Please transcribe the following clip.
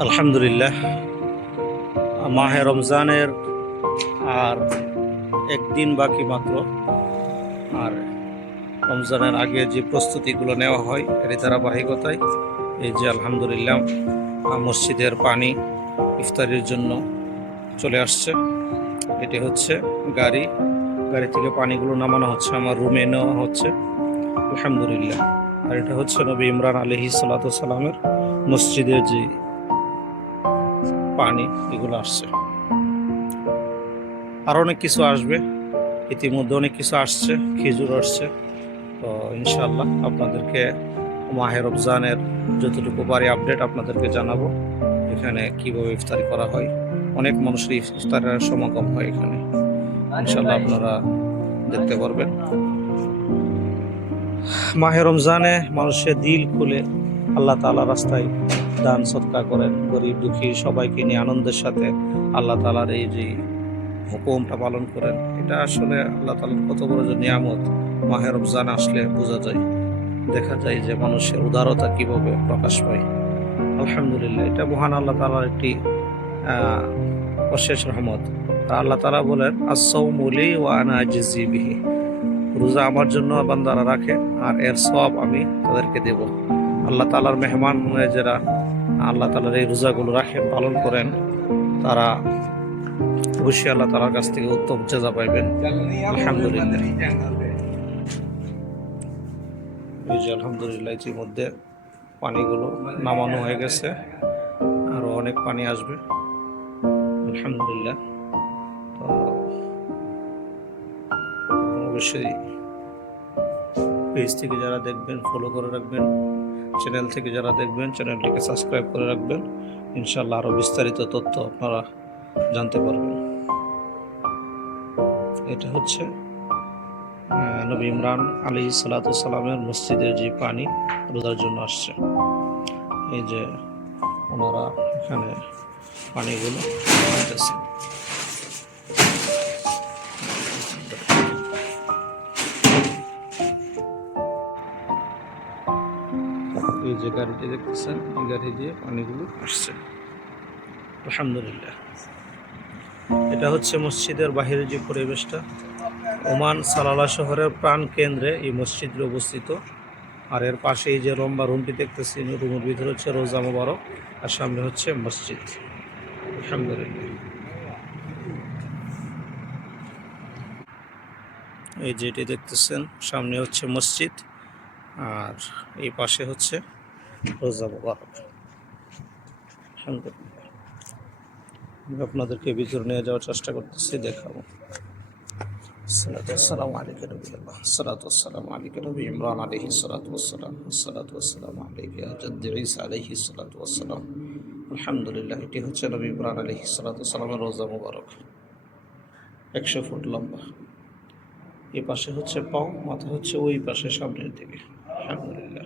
আলহামদুলিল্লাহ। মাহে রমজানের আর একদিন বাকি মাত্র। আর রমজানের আগে যে প্রস্তুতিগুলো নেওয়া হয় এর ধারাবাহিকতায়, এই যে আলহামদুলিল্লাহ, মসজিদের পানি ইফতারির জন্য চলে আসছে। এটি হচ্ছে গাড়ি। গাড়ি থেকে পানিগুলো নামানো হচ্ছে, আমার রুমে নেওয়া হচ্ছে। আলহামদুলিল্লাহ। আর এটা হচ্ছে নবী ইমরান আলহি সালামের মসজিদের যে পানি এগুলো আসছে। আর অনেক কিছু আসবে। ইতিমধ্যে অনেক কিছু আসছে, খেজুর আসছে। তো ইনশাল্লাহ আপনাদেরকে মাহের রমজানের যতটুকু পারি আপডেট আপনাদেরকে জানাব। এখানে কীভাবে ইফতারি করা হয়। অনেক মানুষের ইফতারের সমাগম হয় এখানে। ইনশাল্লাহ আপনারা দেখতে পারবেন। মাহে রমজানে মানুষের দিল খুলে আল্লাহ তালা রাস্তায় দান সৎকার করেন। গরিব, দুঃখী, সবাইকে নিয়ে আনন্দের সাথে আল্লাহ তালার এই যে হুকুমটা পালন করেন, এটা আসলে আল্লাহ তালার কত বড় যে নিয়ামত। মাহের রমজান আসলে বোঝা যায়, দেখা যায় যে মানুষের উদারতা কীভাবে প্রকাশ পায়। আলহামদুলিল্লাহ, এটা মহান আল্লাহ তালার একটি অশেষ রহমত। আল্লাহ তালা বলেন আসৌমুলি ও আনা বিহি। রোজা আমার জন্য বান্দারা রাখে, আর এর সব আমি তাদেরকে দেব। আল্লাহ তালার মেহমান যারা আল্লাহ তালার এই রোজাগুলো রাখেন, পালন করেন, তারা অবশ্যই আল্লাহ তালার কাছ থেকে উত্তম চেজা পাইবেন। আলহামদুলিল্লাহ। এই যে আলহামদুলিল্লাহ ইতিমধ্যে পানিগুলো নামানো হয়ে গেছে, আরও অনেক পানি আসবে। আলহামদুলিল্লাহ। তো অবশ্যই পেজ থেকে যারা দেখবেন ফলো করে রাখবেন। চ্যানেল থেকে যারা দেখবেন চ্যানেলটিকে সাবস্ক্রাইব করে রাখবেন। ইনশাল্লাহ আরও বিস্তারিত তথ্য আপনারা জানতে পারবেন। এটা হচ্ছে নবী ইমরান আলী সালাতামের মসজিদের যে পানি রোজার জন্য আসছে। এই যে ওনারা এখানে পানিগুলো এই যে গাড়িটি দেখতেছেন, এই গাড়ি দিয়ে পানিগুলো আসছে। আলহামদুলিল্লাহ। এটা হচ্ছে মসজিদের বাহিরে যে পরিবেশটা। ওমান সালালা শহরের প্রাণ কেন্দ্রে এই মসজিদটি অবস্থিত। আর এর পাশে এই যে লম্বা রুমটি দেখতেছি রুমের ভিতরে হচ্ছে রোজা মোবারক, আর সামনে হচ্ছে মসজিদ। আলহামদুলিল্লাহ। এই যেটি দেখতেছেন, সামনে হচ্ছে মসজিদ। আর এই পাশে হচ্ছে রোজা মোবারক আলহামদুলিল্লাহ। আমি আপনাদেরকে ভিতরে নিয়ে যাওয়ার চেষ্টা করতেছি, দেখাবো। সালাতাম আলিকে রবিআল্লাহ সালাতাম আলিকে রবি ইমরান আলহি সালাতাম সালাতাম আলিকে জদ্দ ইসা আলহি সালাতাম আলহামদুলিল্লাহ, এটি হচ্ছে নবী ইমরান আলহি সালাতামের রোজা মুবারক একশো ফুট লম্বা। এ পাশে হচ্ছে পাও, মাথা হচ্ছে ওই পাশে সামনের দিকে। আলহামদুলিল্লাহ